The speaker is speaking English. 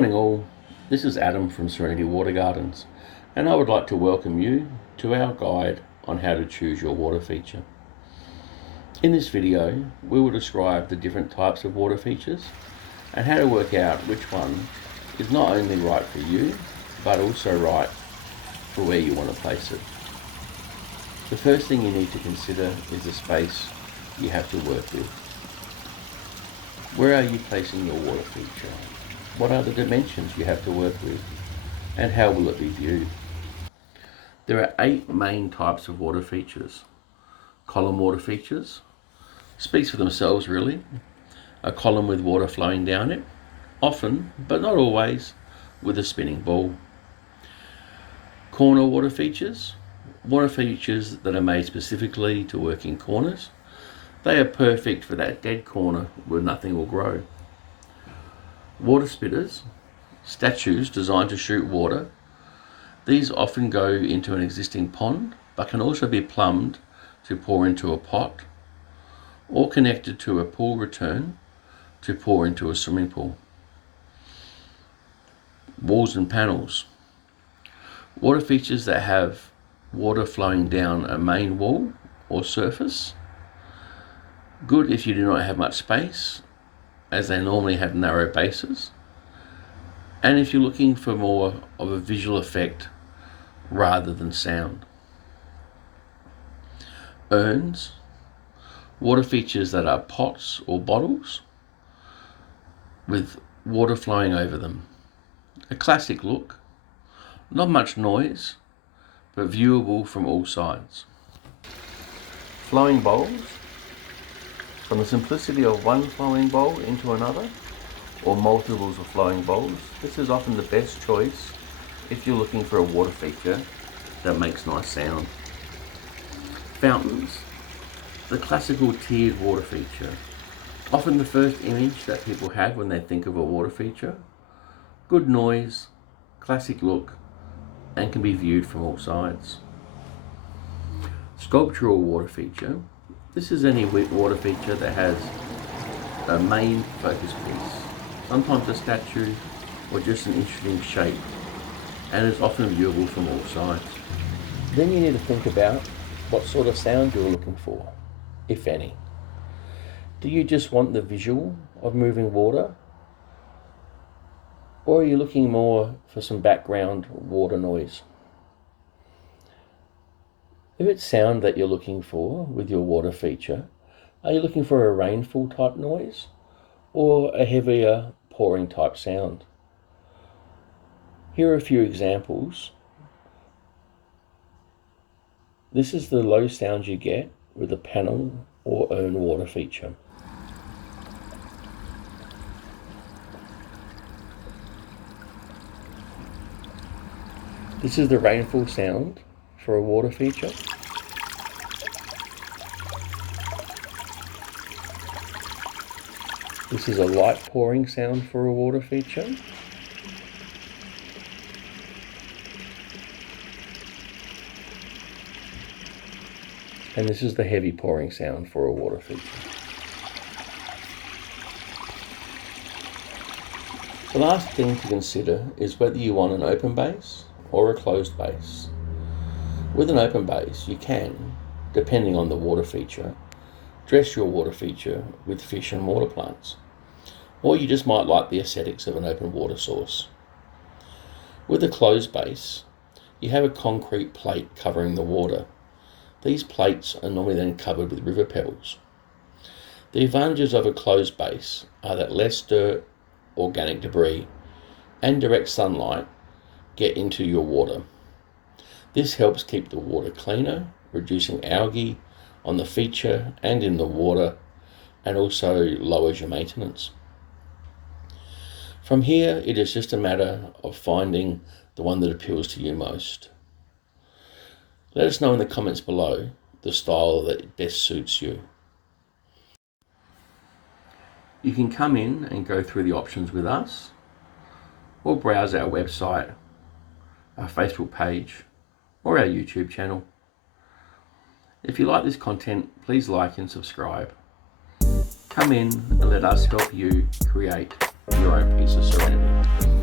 Morning all, this is Adam from Serenity Water Gardens, and I would like to welcome you to our guide on how to choose your water feature. In this video, we will describe the different types of water features and how to work out which one is not only right for you, but also right for where you want to place it. The first thing you need to consider is the space you have to work with. Where are you placing your water feature? What are the dimensions you have to work with? And how will it be viewed? There are 8 main types of water features. Column water features, speaks for themselves really. A column with water flowing down it, often, but not always, with a spinning ball. Corner water features that are made specifically to work in corners. They are perfect for that dead corner where nothing will grow. Water spitters, statues designed to shoot water. These often go into an existing pond, but can also be plumbed to pour into a pot, or connected to a pool return to pour into a swimming pool. Walls and panels. Water features that have water flowing down a main wall or surface. Good if you do not have much space, as they normally have narrow bases, and if you're looking for more of a visual effect rather than sound. Urns, water features that are pots or bottles with water flowing over them. A classic look, not much noise, but viewable from all sides. Flowing bowls, from the simplicity of one flowing bowl into another, or multiples of flowing bowls, this is often the best choice if you're looking for a water feature that makes nice sound. Fountains, the classical tiered water feature, often the first image that people have when they think of a water feature. Good noise, classic look, and can be viewed from all sides. Sculptural water feature, this is any water feature that has a main focus piece, sometimes a statue or just an interesting shape, and is often viewable from all sides. Then you need to think about what sort of sound you're looking for, if any. Do you just want the visual of moving water? Or are you looking more for some background water noise? If it's sound that you're looking for with your water feature, are you looking for a rainfall type noise or a heavier pouring type sound? Here are a few examples. This is the low sound you get with a panel or urn water feature. This is the rainfall sound for a water feature. This is a light pouring sound for a water feature. And this is the heavy pouring sound for a water feature. The last thing to consider is whether you want an open base or a closed base. With an open base, you can, depending on the water feature, dress your water feature with fish and water plants, or you just might like the aesthetics of an open water source. With a closed base, you have a concrete plate covering the water. These plates are normally then covered with river pebbles. The advantages of a closed base are that less dirt, organic debris, and direct sunlight get into your water. This helps keep the water cleaner, reducing algae on the feature and in the water, and also lowers your maintenance. From here, it is just a matter of finding the one that appeals to you most. Let us know in the comments below the style that best suits you. You can come in and go through the options with us, or browse our website, our Facebook page, or our YouTube channel. If you like this content, please like and subscribe. Come in and let us help you create your own piece of serenity.